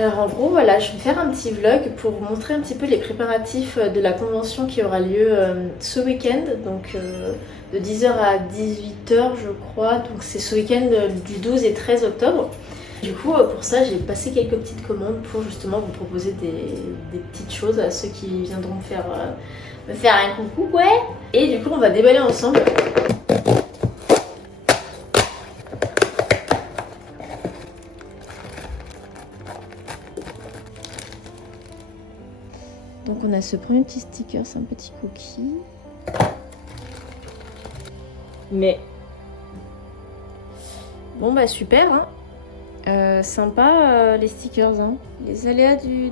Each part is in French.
Alors en gros voilà, je vais faire un petit vlog pour vous montrer un petit peu les préparatifs de la convention qui aura lieu ce week-end, donc de 10h à 18h je crois, donc c'est ce week-end du 12 et 13 octobre. Du coup pour ça j'ai passé quelques petites commandes pour justement vous proposer des petites choses à ceux qui viendront me faire un coucou, ouais. Et du coup on va déballer ensemble. Donc on a ce premier petit sticker, c'est un petit cookie. Mais bon bah super hein. Sympa les stickers hein. Les aléas du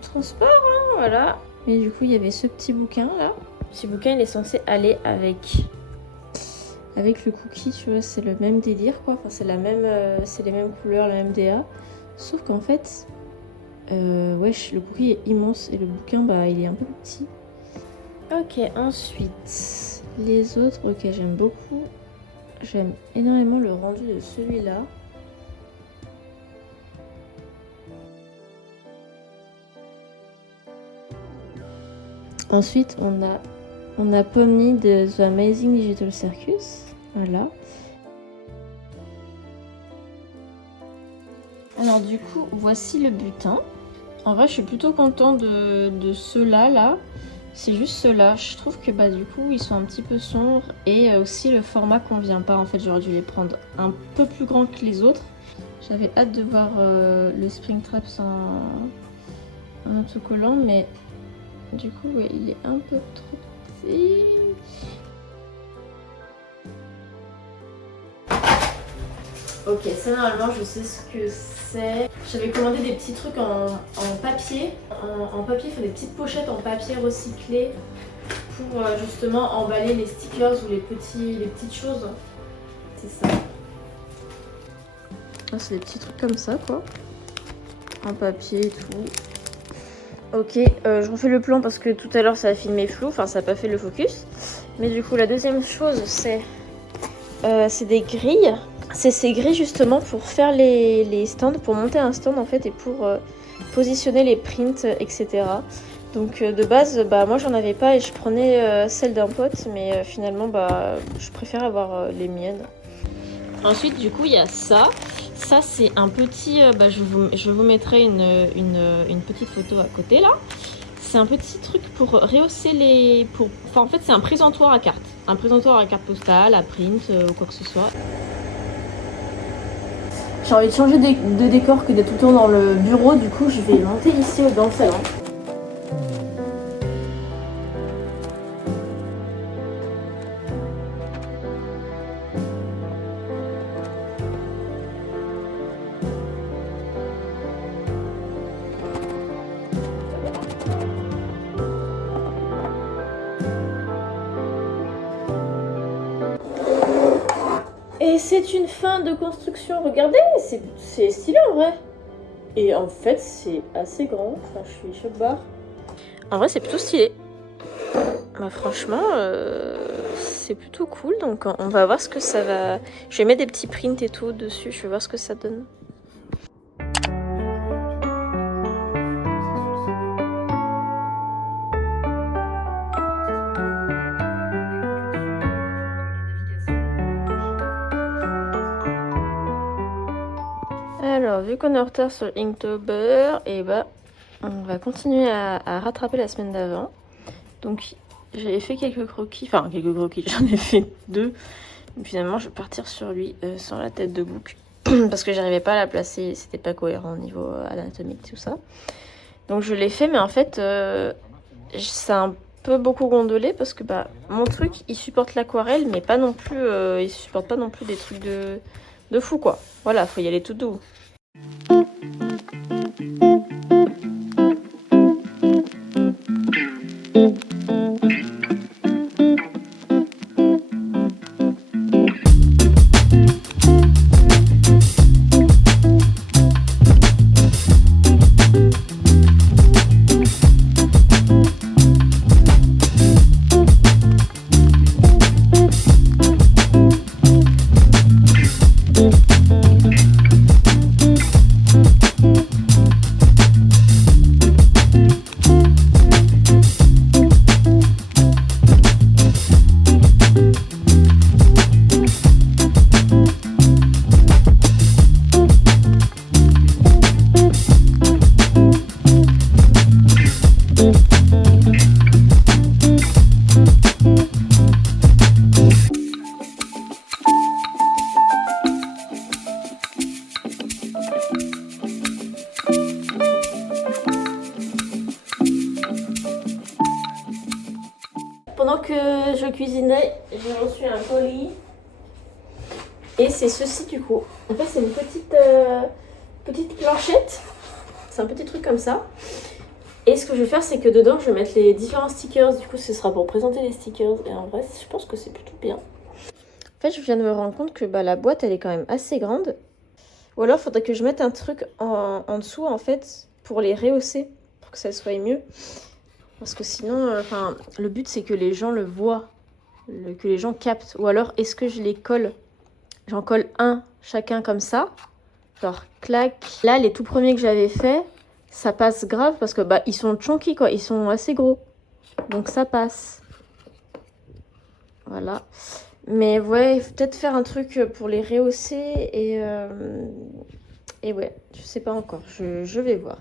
transport hein, voilà. Et du coup il y avait ce petit bouquin là. Ce petit bouquin il est censé aller avec le cookie, tu vois, c'est le même délire quoi. Enfin c'est les mêmes couleurs, la même DA. Sauf qu'en fait wesh, le cookie est immense et le bouquin bah il est un peu petit. Ok, ensuite les autres, ok, j'aime beaucoup. J'aime énormément le rendu de celui-là. Ensuite on a Pomni de The Amazing Digital Circus, voilà. Alors du coup voici le butin. En vrai je suis plutôt contente de ceux-là là. C'est juste ceux-là. Je trouve que bah du coup ils sont un petit peu sombres. Et aussi le format convient pas. En fait j'aurais dû les prendre un peu plus grands que les autres. J'avais hâte de voir le Springtraps en autocollant. Mais du coup ouais, il est un peu trop petit. Ok, ça normalement je sais ce que c'est. J'avais commandé des petits trucs en papier. En papier, il faut des petites pochettes en papier recyclé pour justement emballer les stickers ou les petites choses. C'est ça. Ah, c'est des petits trucs comme ça quoi. En papier et tout. Ok, je refais le plan parce que tout à l'heure ça a filmé flou, enfin ça n'a pas fait le focus. Mais du coup la deuxième chose c'est des grilles. C'est ces grilles justement pour faire les stands, pour monter un stand en fait et pour positionner les prints, etc. Donc de base, bah moi j'en avais pas et je prenais celle d'un pote, mais finalement bah je préfère avoir les miennes. Ensuite du coup il y a ça. Ça c'est un petit, je vous mettrai une petite photo à côté là. C'est un petit truc pour rehausser Enfin en fait c'est un présentoir à carte. Un présentoir à carte postale, à print ou quoi que ce soit. J'ai envie de changer de décor que d'être tout le temps dans le bureau, du coup je vais monter ici dans le salon. Et c'est une fin de construction, regardez, c'est stylé en vrai. Et en fait c'est assez grand, enfin je suis choc barre. En vrai c'est plutôt stylé. Bah franchement c'est plutôt cool, donc on va voir ce que ça va... Je vais mettre des petits prints et tout dessus, je vais voir ce que ça donne. Alors, vu qu'on est en retard sur Inktober, et bah, on va continuer à rattraper la semaine d'avant. Donc, j'avais fait quelques croquis, j'en ai fait 2. Mais finalement, je vais partir sur lui sans la tête de bouc. Parce que j'arrivais pas à la placer, c'était pas cohérent au niveau anatomique, tout ça. Donc, je l'ai fait, mais en fait, ça a un peu beaucoup gondolé parce que bah, mon truc, il supporte l'aquarelle, mais pas non plus, il supporte pas non plus des trucs de fou, quoi. Voilà, faut y aller tout doux. dîner, j'ai reçu un colis. Et c'est ceci du coup. En fait, c'est une petite planchette. C'est un petit truc comme ça. Et ce que je vais faire, c'est que dedans, je vais mettre les différents stickers. Du coup, ce sera pour présenter les stickers. Et en vrai, je pense que c'est plutôt bien. En fait, je viens de me rendre compte que la boîte, elle est quand même assez grande. Ou alors, il faudrait que je mette un truc en dessous, en fait, pour les rehausser. Pour que ça soit mieux. Parce que sinon, le but, c'est que les gens le voient. Que les gens captent. Ou alors, est-ce que je les colle? J'en colle un chacun comme ça. Genre, clac. Là, les tout premiers que j'avais fait, ça passe grave parce que ils sont chunky, quoi. Ils sont assez gros. Donc, ça passe. Voilà. Mais ouais, il faut peut-être faire un truc pour les rehausser. Et ouais, je sais pas encore. Je vais voir.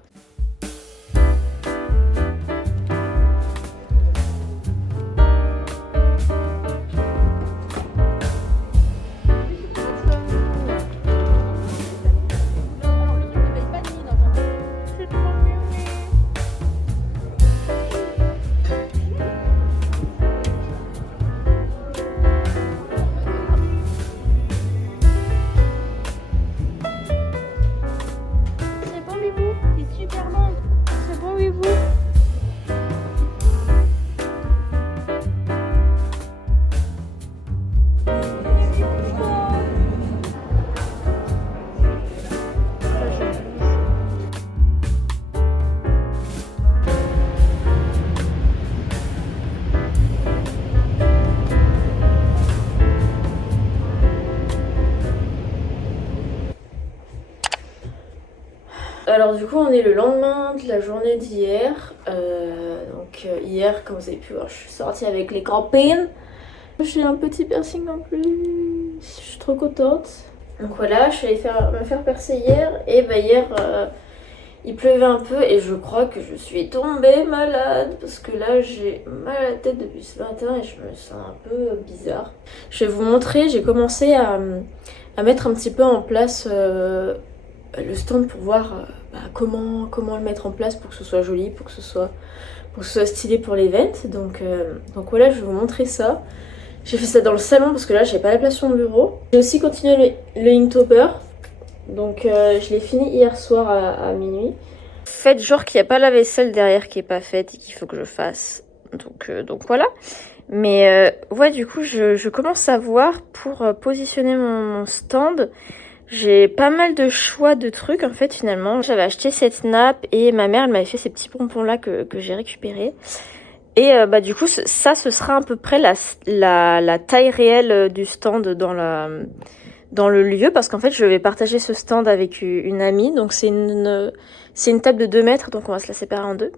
Alors du coup on est le lendemain de la journée d'hier. Hier, comme vous avez pu voir, je suis sortie avec les copines. J'ai un petit piercing en plus. Je suis trop contente. Donc voilà, je suis allée me faire percer hier. Et hier il pleuvait un peu et je crois que je suis tombée malade. Parce que là j'ai mal à la tête depuis ce matin et je me sens un peu bizarre. Je vais vous montrer, j'ai commencé à mettre un petit peu en place le stand pour voir comment le mettre en place pour que ce soit joli, pour que ce soit stylé pour l'event. Donc voilà, je vais vous montrer ça. J'ai fait ça dans le salon parce que là j'ai pas la place sur mon bureau. J'ai aussi continué le Inktober. Donc je l'ai fini hier soir à minuit. Faites genre qu'il n'y a pas la vaisselle derrière qui est pas faite et qu'il faut que je fasse. Donc voilà. Mais ouais, du coup je commence à voir pour positionner mon stand. J'ai pas mal de choix de trucs en fait finalement. J'avais acheté cette nappe et ma mère elle m'avait fait ces petits pompons là que j'ai récupérés. Et du coup ça ce sera à peu près la taille réelle du stand dans le lieu. Parce qu'en fait je vais partager ce stand avec une amie. Donc c'est une table de 2 mètres, donc on va se la séparer en deux.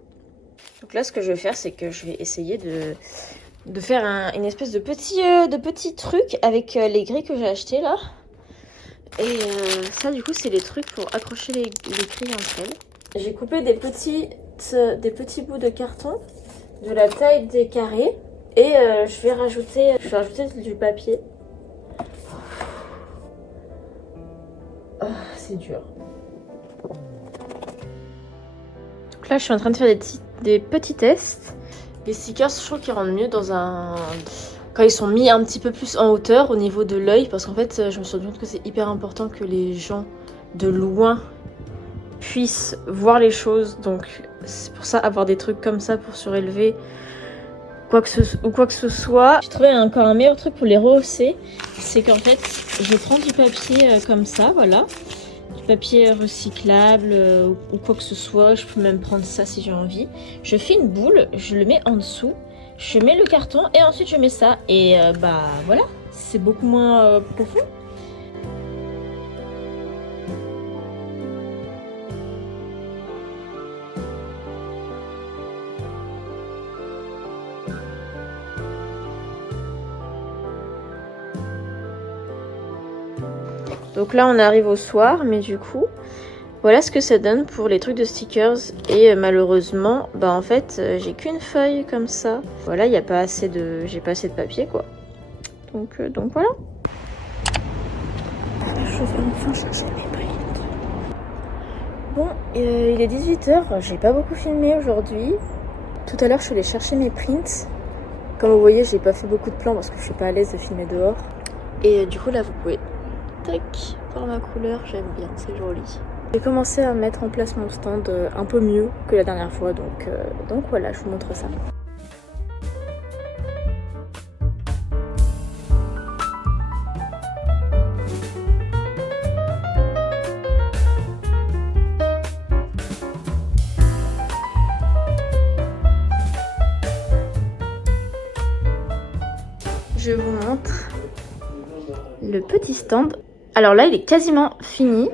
Donc là ce que je vais faire c'est que je vais essayer de faire une espèce de petit truc avec les grilles que j'ai achetées là. Et ça du coup c'est les trucs pour accrocher les grilles entre elles. J'ai coupé des petits bouts de carton de la taille des carrés. Et je vais rajouter du papier. Oh, c'est dur. Donc là je suis en train de faire des petits tests. Les stickers je trouve qu'ils rendent mieux quand ils sont mis un petit peu plus en hauteur au niveau de l'œil, parce qu'en fait je me suis rendu compte que c'est hyper important que les gens de loin puissent voir les choses. Donc c'est pour ça avoir des trucs comme ça pour surélever quoi que ce soit. J'ai trouvé encore un meilleur truc pour les rehausser, c'est qu'en fait je prends du papier comme ça, voilà, du papier recyclable ou quoi que ce soit. Je peux même prendre ça si j'ai envie. Je fais une boule, je le mets en dessous. Je mets le carton et ensuite je mets ça. Et voilà, c'est beaucoup moins profond. Donc là on arrive au soir, mais du coup, voilà ce que ça donne pour les trucs de stickers. Et malheureusement, en fait, j'ai qu'une feuille comme ça. Voilà, j'ai pas assez de papier quoi. Donc voilà. Je vais enfin chercher mes prints. Bon, il est 18 h, j'ai pas beaucoup filmé aujourd'hui. Tout à l'heure, je suis allée chercher mes prints. Comme vous voyez, j'ai pas fait beaucoup de plans parce que je suis pas à l'aise de filmer dehors. Et du coup là vous pouvez tac voir ma couleur, j'aime bien, c'est joli. J'ai commencé à mettre en place mon stand un peu mieux que la dernière fois, donc voilà, je vous montre ça. Je vous montre le petit stand. Alors là, il est quasiment fini.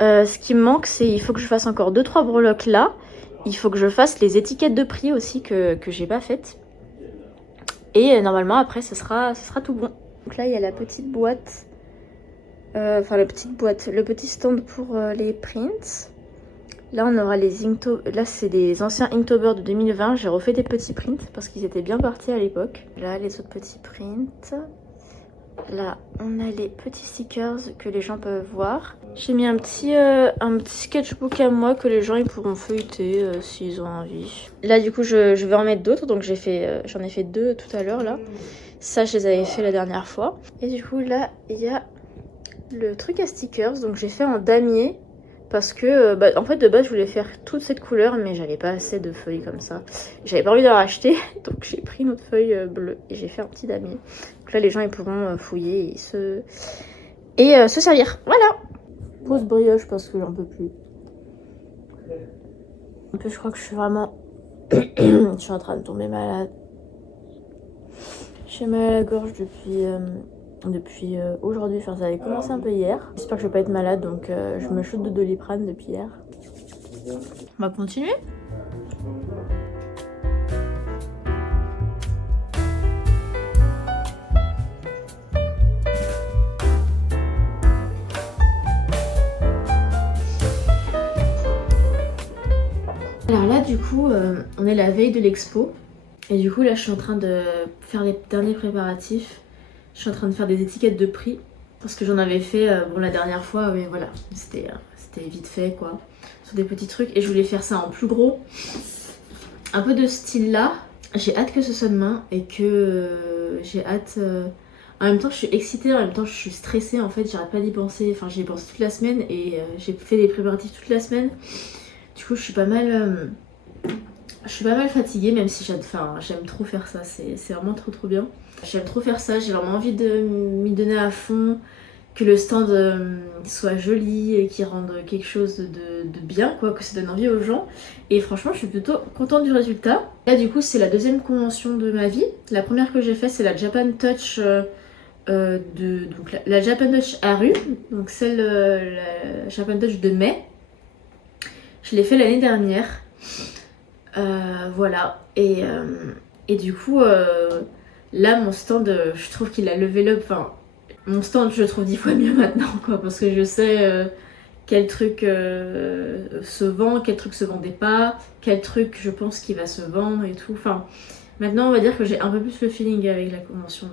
Ce qui me manque, c'est il faut que je fasse encore 2-3 breloques là. Il faut que je fasse les étiquettes de prix aussi que j'ai pas faites. Et normalement, après, ce sera tout bon. Donc là, il y a la petite boîte. Enfin, la petite boîte. Le petit stand pour les prints. Là, on aura les Inktober. Là, c'est des anciens Inktober de 2020. J'ai refait des petits prints parce qu'ils étaient bien partis à l'époque. Là, les autres petits prints. Là, on a les petits stickers que les gens peuvent voir. J'ai mis un petit sketchbook à moi que les gens ils pourront feuilleter s'ils ont envie. Là, du coup, je vais en mettre d'autres. Donc, j'en ai fait 2 tout à l'heure, là. Ça, je les avais fait la dernière fois. Et du coup, là, il y a le truc à stickers. Donc, j'ai fait en damier. Parce que, en fait, de base, je voulais faire toute cette couleur, mais j'avais pas assez de feuilles comme ça. J'avais pas envie d'en racheter, donc j'ai pris une autre feuille bleue et j'ai fait un petit damier. Donc là, les gens, ils pourront fouiller et se servir. Voilà. Pause brioche parce que j'en peux plus. En plus, je crois que je suis vraiment... je suis en train de tomber malade. J'ai mal à la gorge depuis aujourd'hui, enfin ça avait commencé un peu hier. J'espère que je vais pas être malade, donc je me shoot de Doliprane depuis hier. On va continuer. Alors là du coup on est la veille de l'expo et du coup là je suis en train de faire les derniers préparatifs. Je suis en train de faire des étiquettes de prix parce que j'en avais fait la dernière fois, mais voilà, c'était vite fait quoi, sur des petits trucs et je voulais faire ça en plus gros, un peu de style là. J'ai hâte que ce soit demain et que j'ai hâte. En même temps, je suis excitée, en même temps, je suis stressée en fait, j'arrête pas d'y penser. Enfin, j'y pense toute la semaine et j'ai fait les préparatifs toute la semaine. Du coup, je suis pas mal fatiguée, même si j'aime trop faire ça, c'est vraiment trop bien. J'aime trop faire ça, j'ai vraiment envie de m'y donner à fond, que le stand soit joli et qu'il rende quelque chose de bien, quoi, que ça donne envie aux gens. Et franchement, je suis plutôt contente du résultat. Là, du coup, c'est la deuxième convention de ma vie. La première que j'ai faite, c'est la Japan Touch, donc la Japan Touch à rue, donc celle, la Japan Touch de mai. Je l'ai fait l'année dernière. Voilà. Et du coup, là, mon stand, je trouve qu'il a level up. Enfin, mon stand, je le trouve 10 fois mieux maintenant, quoi, parce que je sais quel truc se vend, quel truc se vendait pas, quel truc je pense qu'il va se vendre et tout. Enfin, maintenant, on va dire que j'ai un peu plus le feeling avec la convention,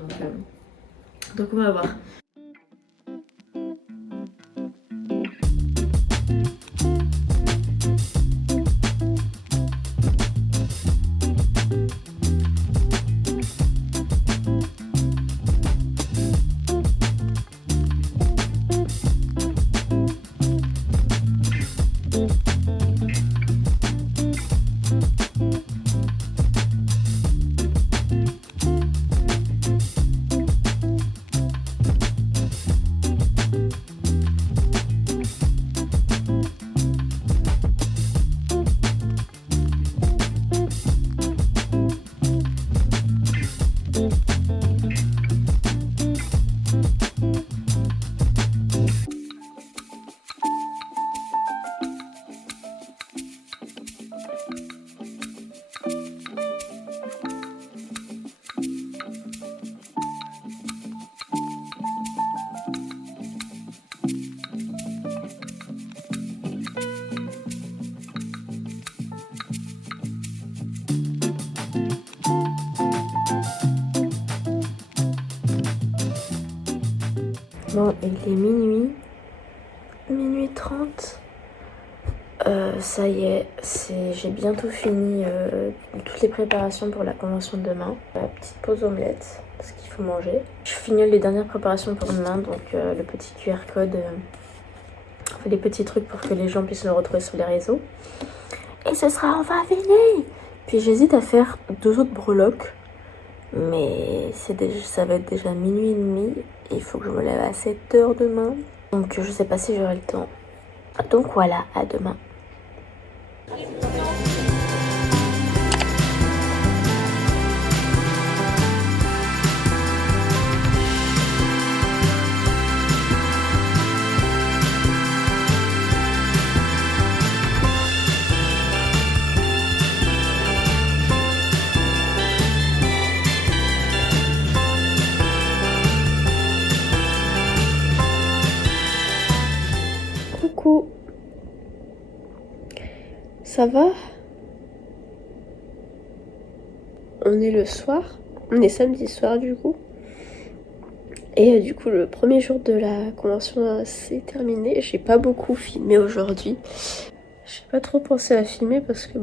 donc on va voir. Bon, il est minuit 30. Ça y est, j'ai bientôt fini toutes les préparations pour la convention de demain. La petite pause omelette, parce qu'il faut manger. Je finis les dernières préparations pour demain, donc le petit QR code, les petits trucs pour que les gens puissent me retrouver sur les réseaux. Et ce sera enfin fini. Puis j'hésite à faire 2 autres breloques, mais ça va être déjà minuit et demi. Il faut que je me lève à 7h demain, donc je sais pas si j'aurai le temps. Donc voilà, à demain. Coucou. Ça va? On est le soir, on est samedi soir du coup. Et du coup le premier jour de la convention c'est terminé. J'ai pas beaucoup filmé aujourd'hui. J'ai pas trop pensé à filmer parce que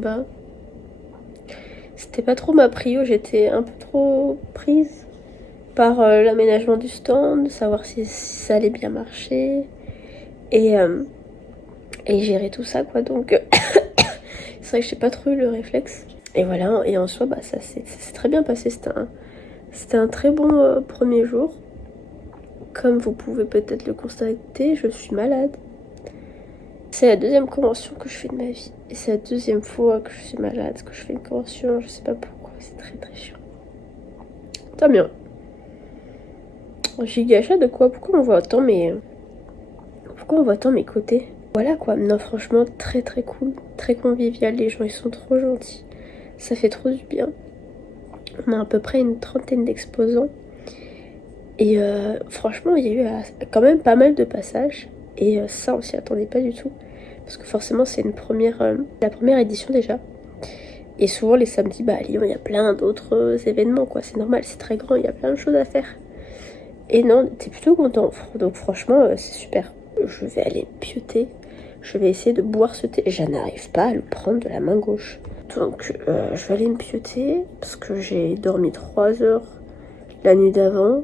c'était pas trop ma prio. J'étais un peu trop prise par l'aménagement du stand, savoir si ça allait bien marcher et gérer tout ça quoi. Donc c'est vrai que j'ai pas trop eu le réflexe. Et voilà, et en soi, ça s'est très bien passé. C'était un très bon premier jour. Comme vous pouvez peut-être le constater, je suis malade. C'est la 2e convention que je fais de ma vie. Et c'est la 2e fois que je suis malade, que je fais une convention. Je sais pas pourquoi, c'est très très chiant. Tant bien. Gigacha de quoi? Pourquoi on voit autant mes côtés? Voilà quoi, non franchement très très cool, très convivial, les gens ils sont trop gentils, ça fait trop du bien. On a à peu près une 30aine d'exposants et franchement il y a eu quand même pas mal de passages et ça on s'y attendait pas du tout parce que forcément c'est la première édition déjà et souvent les samedis à Lyon il y a plein d'autres événements quoi, c'est normal, c'est très grand, il y a plein de choses à faire et non, t'es plutôt content donc franchement c'est super. Je vais aller me pioter. Je vais essayer de boire ce thé. Je n'arrive pas à le prendre de la main gauche. Donc je vais aller me pioter parce que j'ai dormi 3 heures la nuit d'avant.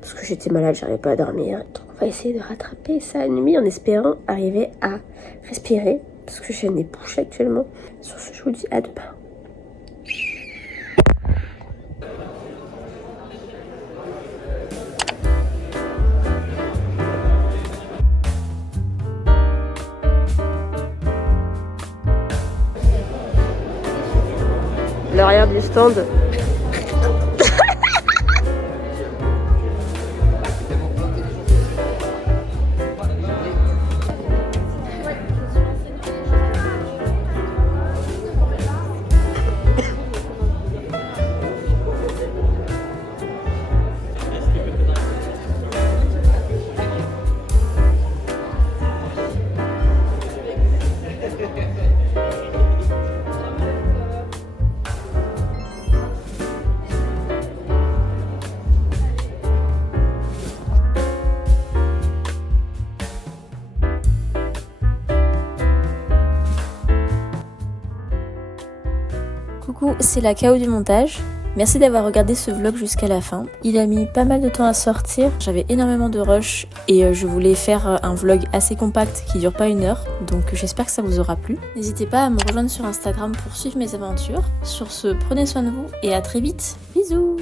Parce que j'étais malade, j'arrivais pas à dormir. Donc on va essayer de rattraper ça la nuit en espérant arriver à respirer. Parce que j'ai le nez bouché actuellement. Sur ce, je vous dis à demain. L'arrière du stand. Coucou, c'est la KO du montage. Merci d'avoir regardé ce vlog jusqu'à la fin. Il a mis pas mal de temps à sortir, j'avais énormément de rush et je voulais faire un vlog assez compact qui dure pas 1 heure, donc j'espère que ça vous aura plu. N'hésitez pas à me rejoindre sur Instagram pour suivre mes aventures. Sur ce, prenez soin de vous et à très vite. Bisous!